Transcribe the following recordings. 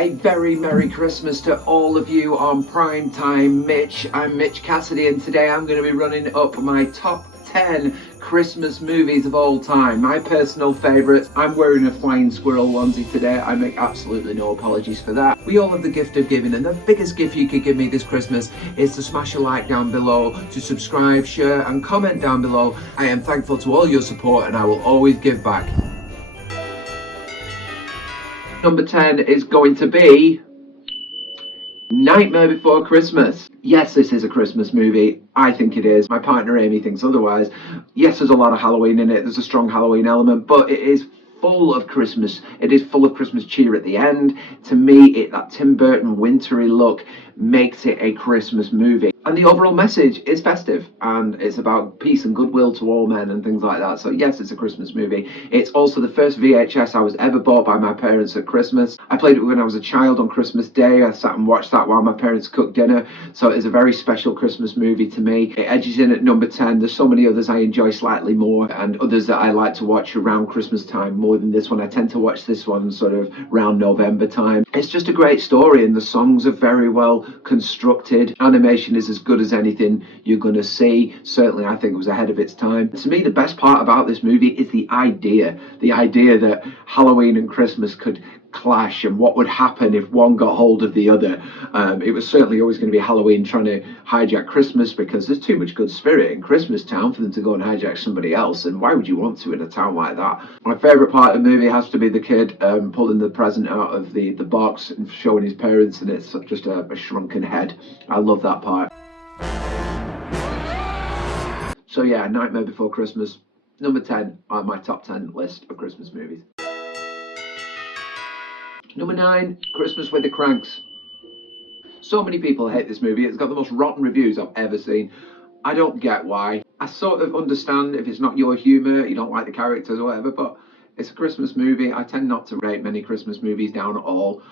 A very Merry Christmas to all of you on Prime Time Mitch. I'm Mitch Cassidy, and today I'm going to be running up my top 10 Christmas movies of all time. My personal favourites. I'm wearing a flying squirrel onesie today. I make absolutely no apologies for that. We all have the gift of giving, and the biggest gift you could give me this Christmas is to smash a like down below, to subscribe, share and comment down below. I am thankful to all your support and I will always give back. Number 10 is going to be Nightmare Before Christmas. Yes, this is a Christmas movie. I think it is. My partner Amy thinks otherwise. Yes, there's a lot of Halloween in it. There's a strong Halloween element, but it is full of Christmas. It is full of Christmas cheer at the end. To me, that Tim Burton wintry look makes it a Christmas movie. And the overall message is festive, and it's about peace and goodwill to all men and things like that. So yes, it's a Christmas movie. It's also the first VHS I was ever bought by my parents at Christmas. I played it when I was a child on Christmas Day. I sat and watched that while my parents cooked dinner. So it's a very special Christmas movie to me. It edges in at number 10. There's so many others I enjoy slightly more, and others that I like to watch around Christmas time more than this one. I tend to watch this one sort of around November time. It's just a great story, and the songs are very well constructed. Animation is as good as anything you're going to see. Certainly I think it was ahead of its time. To me, the best part about this movie is the idea that Halloween and Christmas could clash and what would happen if one got hold of the other. It was certainly always going to be Halloween trying to hijack Christmas, because there's too much good spirit in Christmas Town for them to go and hijack somebody else, and why would you want to in a town like that? My favourite part of the movie has to be the kid pulling the present out of the box and showing his parents, and it's just a shrunken head. I love that part. So yeah, Nightmare Before Christmas, number 10 on my top 10 list of Christmas movies. Number 9, Christmas with the Cranks. So many people hate this movie. It's got the most rotten reviews I've ever seen. I don't get why. I sort of understand if it's not your humour, you don't like the characters or whatever, but it's a Christmas movie. I tend not to rate many Christmas movies down at all,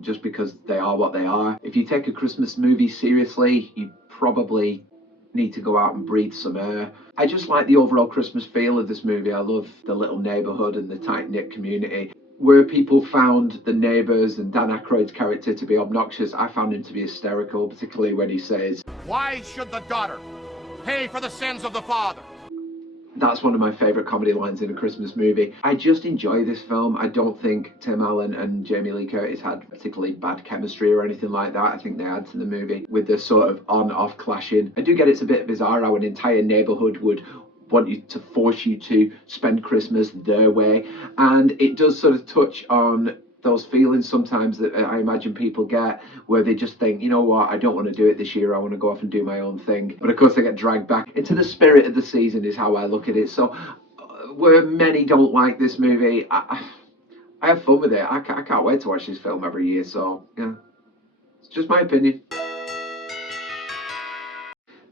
just because they are what they are. If you take a Christmas movie seriously, you probably need to go out and breathe some air. I just like the overall Christmas feel of this movie. I love the little neighbourhood and the tight-knit community. Where people found the neighbours and Dan Aykroyd's character to be obnoxious, I found him to be hysterical, particularly when he says, "Why should the daughter pay for the sins of the father?" That's one of my favourite comedy lines in a Christmas movie. I just enjoy this film. I don't think Tim Allen and Jamie Lee Curtis had particularly bad chemistry or anything like that. I think they add to the movie with the sort of on-off clashing. I do get it's a bit bizarre how an entire neighbourhood would want you to force you to spend Christmas their way, and it does sort of touch on those feelings sometimes that I imagine people get, where they just think, you know what, I don't want to do it this year, I want to go off and do my own thing, but of course they get dragged back into the spirit of the season is how I look at it. So where many don't like this movie, I have fun with it. I can't wait to watch this film every year. So yeah, it's just my opinion.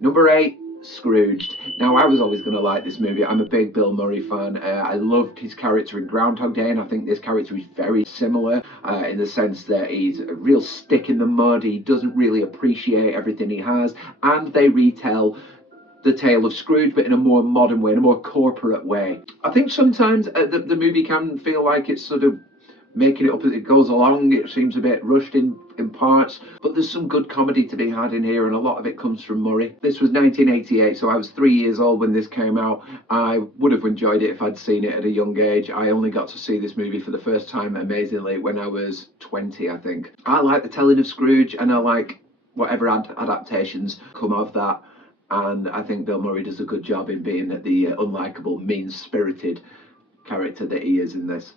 Number 8, Scrooged. Now, I was always going to like this movie. I'm a big Bill Murray fan. I loved his character in Groundhog Day, and I think this character is very similar in the sense that he's a real stick in the mud. He doesn't really appreciate everything he has, and they retell the tale of Scrooge, but in a more modern way, in a more corporate way. I think sometimes the movie can feel like it's sort of making it up as it goes along. It seems a bit rushed in parts, but there's some good comedy to be had in here, and a lot of it comes from Murray. This was 1988, so I was 3 years old when this came out. I would have enjoyed it if I'd seen it at a young age. I only got to see this movie for the first time, amazingly, when I was 20, I think. I like the telling of Scrooge, and I like whatever adaptations come of that, and I think Bill Murray does a good job in being the unlikable, mean-spirited character that he is in this.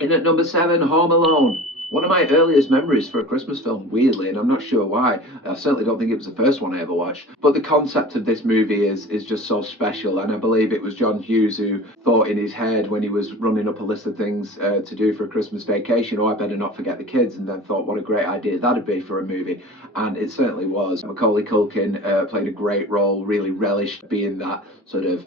In at number 7, Home Alone. One of my earliest memories for a Christmas film, weirdly, and I'm not sure why. I certainly don't think it was the first one I ever watched. But the concept of this movie is just so special, and I believe it was John Hughes who thought in his head when he was running up a list of things to do for a Christmas vacation, oh, I better not forget the kids, and then thought what a great idea that'd be for a movie. And it certainly was. Macaulay Culkin played a great role, really relished being that sort of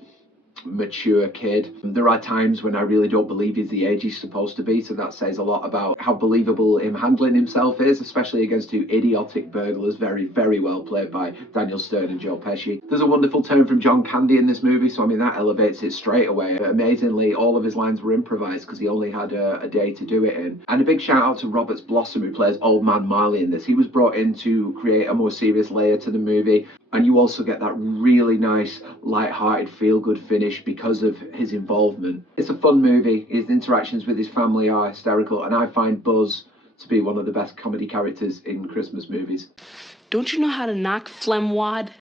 mature kid. There are times when I really don't believe he's the age he's supposed to be, so that says a lot about how believable him handling himself is, especially against two idiotic burglars. Very, very well played by Daniel Stern and Joe Pesci. There's a wonderful turn from John Candy in this movie, so I mean that elevates it straight away. Amazingly, all of his lines were improvised because he only had a day to do it in. And a big shout out to Roberts Blossom, who plays Old Man Marley in this. He was brought in to create a more serious layer to the movie. And you also get that really nice, light-hearted, feel-good finish because of his involvement. It's a fun movie. His interactions with his family are hysterical, and I find Buzz to be one of the best comedy characters in Christmas movies. Don't you know how to knock phlegm wad?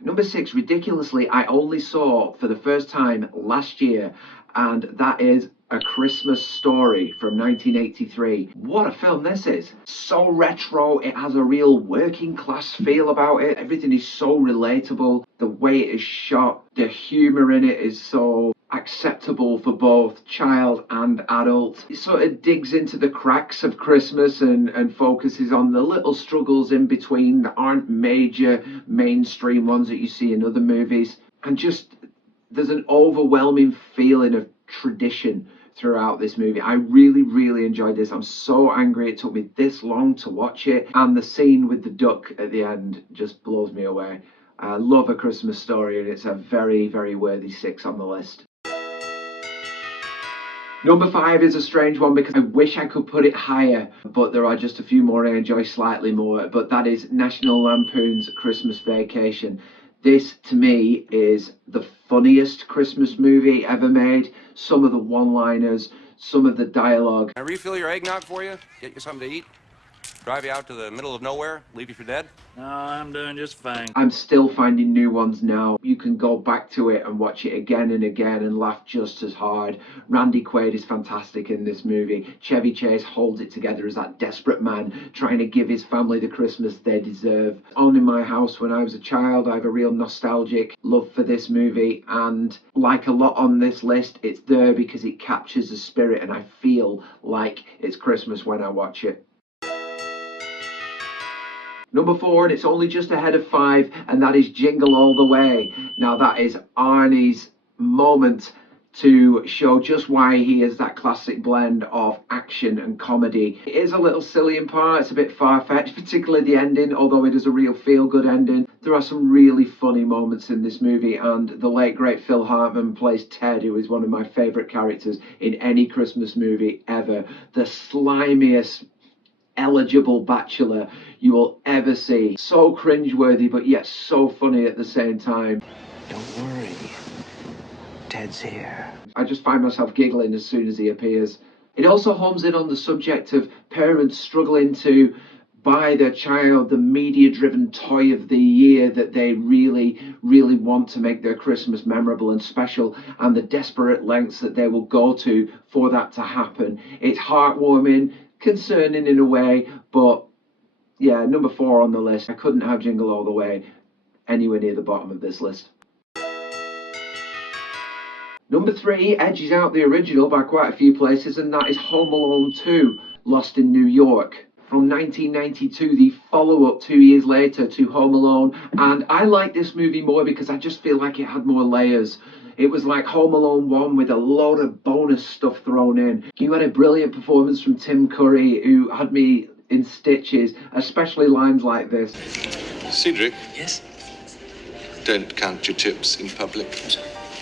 Number 6, ridiculously, I only saw for the first time last year, and that is A Christmas Story from 1983. What a film this is. So retro, it has a real working class feel about it. Everything is so relatable. The way it is shot, the humour in it is so acceptable for both child and adult. It sort of digs into the cracks of Christmas and focuses on the little struggles in between that aren't major mainstream ones that you see in other movies. And just, there's an overwhelming feeling of tradition throughout this movie. I really, really enjoyed this. I'm so angry it took me this long to watch it. And the scene with the duck at the end just blows me away. I love A Christmas Story, and it's a very, very worthy 6 on the list. Number 5 is a strange one because I wish I could put it higher, but there are just a few more I enjoy slightly more. But that is National Lampoon's Christmas Vacation. This, to me, is the funniest Christmas movie ever made. Some of the one-liners, some of the dialogue. Can I refill your eggnog for you? Get you something to eat? Drive you out to the middle of nowhere? Leave you for dead? No, I'm doing just fine. I'm still finding new ones now. You can go back to it and watch it again and again and laugh just as hard. Randy Quaid is fantastic in this movie. Chevy Chase holds it together as that desperate man trying to give his family the Christmas they deserve. On in my house when I was a child, I have a real nostalgic love for this movie, and like a lot on this list, it's there because it captures the spirit and I feel like it's Christmas when I watch it. Number 4, and it's only just ahead of 5, and that is Jingle All the Way. Now that is Arnie's moment to show just why he is that classic blend of action and comedy. It is a little silly in parts, a bit far-fetched, particularly the ending, although it is a real feel-good ending. There are some really funny moments in this movie, and the late great Phil Hartman plays Ted, who is one of my favourite characters in any Christmas movie ever. The slimiest eligible bachelor you will ever see. So cringeworthy, but yet so funny at the same time. Don't worry, Ted's here. I just find myself giggling as soon as he appears. It also homes in on the subject of parents struggling to buy their child the media-driven toy of the year that they really, really want to make their Christmas memorable and special, and the desperate lengths that they will go to for that to happen. It's heartwarming, concerning in a way, but yeah, number 4 on the list. I couldn't have Jingle All the Way anywhere near the bottom of this list. Number 3 edges out the original by quite a few places, and that is Home Alone 2, Lost in New York. From 1992, the follow-up 2 years later to Home Alone, and I like this movie more because I just feel like it had more layers. It was like Home Alone 1 with a load of bonus stuff thrown in. You had a brilliant performance from Tim Curry, who had me in stitches, especially lines like this. Cedric? Yes? Don't count your chips in public.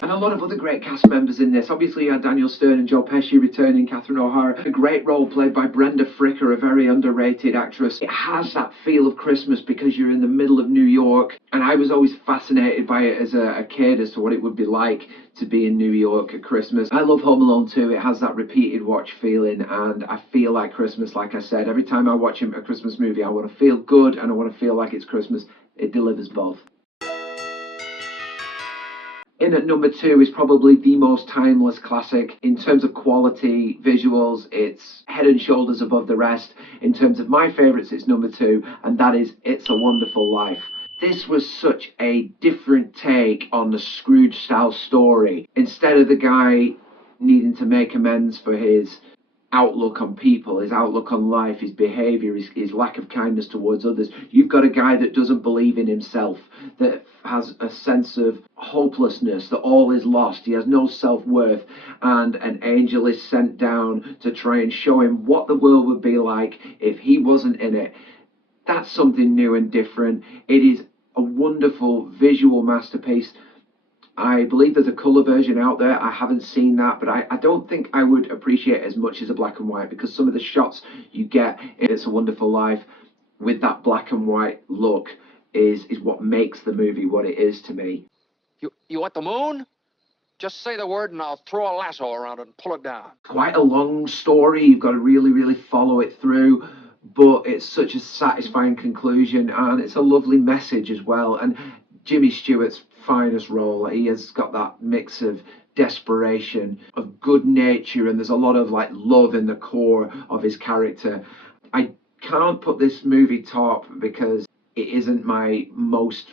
And a lot of other great cast members in this. Obviously, you had Daniel Stern and Joe Pesci returning, Catherine O'Hara. A great role played by Brenda Fricker, a very underrated actress. It has that feel of Christmas because you're in the middle of New York. And I was always fascinated by it as a kid as to what it would be like to be in New York at Christmas. I love Home Alone 2. It has that repeated watch feeling, and I feel like Christmas, like I said. Every time I watch a Christmas movie, I want to feel good and I want to feel like it's Christmas. It delivers both. In at number 2 is probably the most timeless classic. In terms of quality, visuals, it's head and shoulders above the rest. In terms of my favourites, it's number 2, and that is It's a Wonderful Life. This was such a different take on the Scrooge-style story. Instead of the guy needing to make amends for his outlook on people, his outlook on life, his behaviour, his lack of kindness towards others. You've got a guy that doesn't believe in himself, that has a sense of hopelessness, that all is lost, he has no self-worth, and an angel is sent down to try and show him what the world would be like if he wasn't in it. That's something new and different. It is a wonderful visual masterpiece. I believe there's a colour version out there. I haven't seen that, but I don't think I would appreciate it as much as a black and white, because some of the shots you get in It's a Wonderful Life with that black and white look is what makes the movie what it is to me. You want the moon? Just say the word and I'll throw a lasso around it and pull it down. Quite a long story. You've got to really follow it through, but it's such a satisfying conclusion, and it's a lovely message as well. And Jimmy Stewart's finest role, he has got that mix of desperation, of good nature, and there's a lot of like love in the core of his character. I can't put this movie top because it isn't my most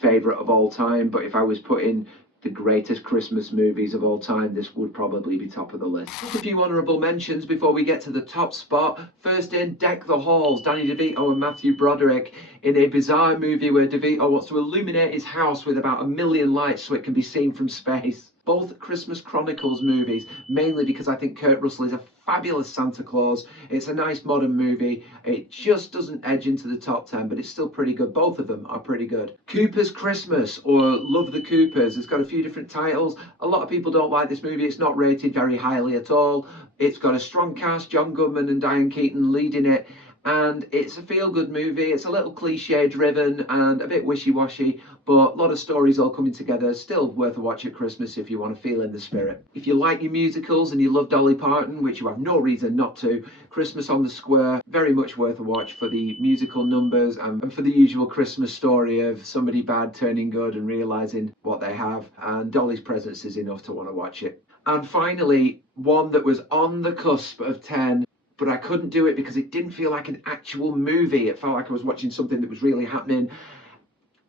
favorite of all time, but if I was putting the greatest Christmas movies of all time, this would probably be top of the list. Just a few honourable mentions before we get to the top spot. First in, Deck the Halls, Danny DeVito and Matthew Broderick in a bizarre movie where DeVito wants to illuminate his house with about 1 million lights so it can be seen from space. Both Christmas Chronicles movies, mainly because I think Kurt Russell is a fabulous Santa Claus. It's a nice modern movie. It just doesn't edge into the top 10, but it's still pretty good. Both of them are pretty good. Cooper's Christmas, or Love the Coopers. It's got a few different titles. A lot of people don't like this movie. It's not rated very highly at all. It's got a strong cast, John Goodman and Diane Keaton leading it. And it's a feel-good movie. It's a little cliche-driven and a bit wishy-washy, but a lot of stories all coming together. Still worth a watch at Christmas if you want to feel in the spirit. If you like your musicals and you love Dolly Parton, which you have no reason not to, Christmas on the Square, very much worth a watch for the musical numbers and for the usual Christmas story of somebody bad turning good and realising what they have. And Dolly's presence is enough to want to watch it. And finally, one that was on the cusp of 10, but I couldn't do it because it didn't feel like an actual movie. It felt like I was watching something that was really happening.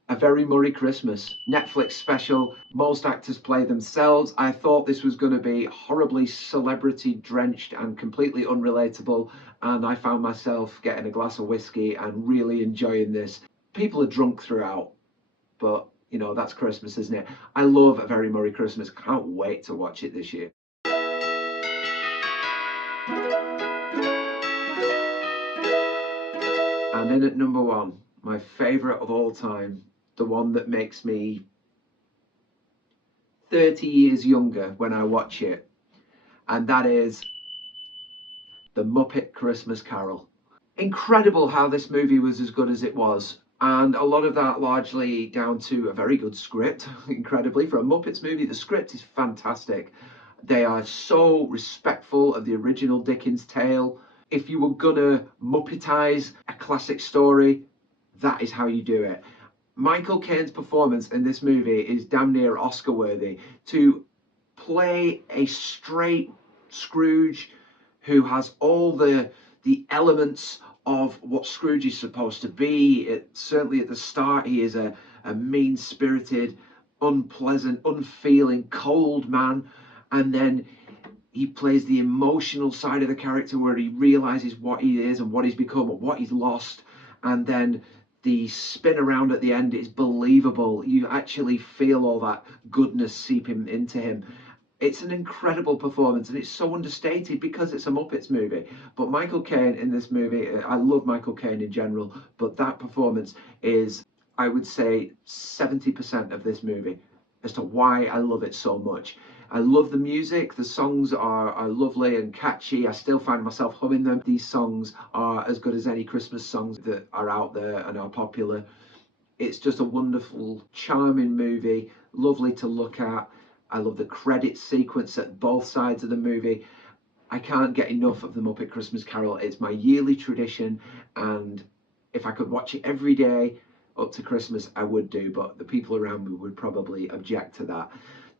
A Very Murray Christmas, Netflix special. Most actors play themselves. I thought this was going to be horribly celebrity drenched and completely unrelatable, and I found myself getting a glass of whiskey and really enjoying this. People are drunk throughout, but you know, that's Christmas, isn't it? I love A Very Murray Christmas. Can't wait to watch it this year. And in at number 1, my favourite of all time, the one that makes me 30 years younger when I watch it, and that is The Muppet Christmas Carol. Incredible how this movie was as good as it was, and a lot of that largely down to a very good script. Incredibly, for a Muppets movie, the script is fantastic. They are so respectful of the original Dickens tale. If you were gonna Muppetize a classic story, that is how you do it. Michael Caine's performance in this movie is damn near Oscar worthy. To play a straight Scrooge who has all the elements of what Scrooge is supposed to be. Certainly at the start, he is a mean-spirited, unpleasant, unfeeling, cold man, and then he plays the emotional side of the character where he realizes what he is and what he's become and what he's lost, and then the spin around at the end is believable. You actually feel all that goodness seeping into him. It's an incredible performance, and it's so understated because it's a Muppets movie. But Michael Caine in this movie, I love Michael Caine in general, but that performance is, I would say, 70% of this movie as to why I love it so much. I love the music. The songs are lovely and catchy. I still find myself humming them. These songs are as good as any Christmas songs that are out there and are popular. It's just a wonderful, charming movie, lovely to look at. I love the credit sequence at both sides of the movie. I can't get enough of The Muppet Christmas Carol. It's my yearly tradition, and if I could watch it every day up to Christmas, I would do, but the people around me would probably object to that.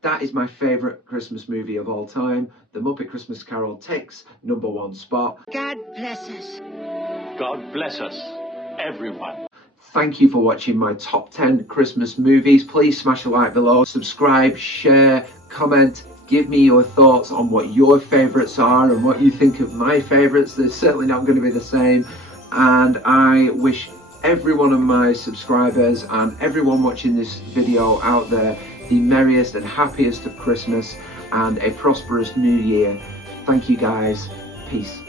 That is my favourite Christmas movie of all time. The Muppet Christmas Carol takes number 1 spot. God bless us. God bless us, everyone. Thank you for watching my top 10 Christmas movies. Please smash a like below, subscribe, share, comment, Give me your thoughts on what your favourites are and what you think of my favourites. They're certainly not going to be the same. And I wish every one of my subscribers and everyone watching this video out there the merriest and happiest of Christmas and a prosperous new year. Thank you guys. Peace.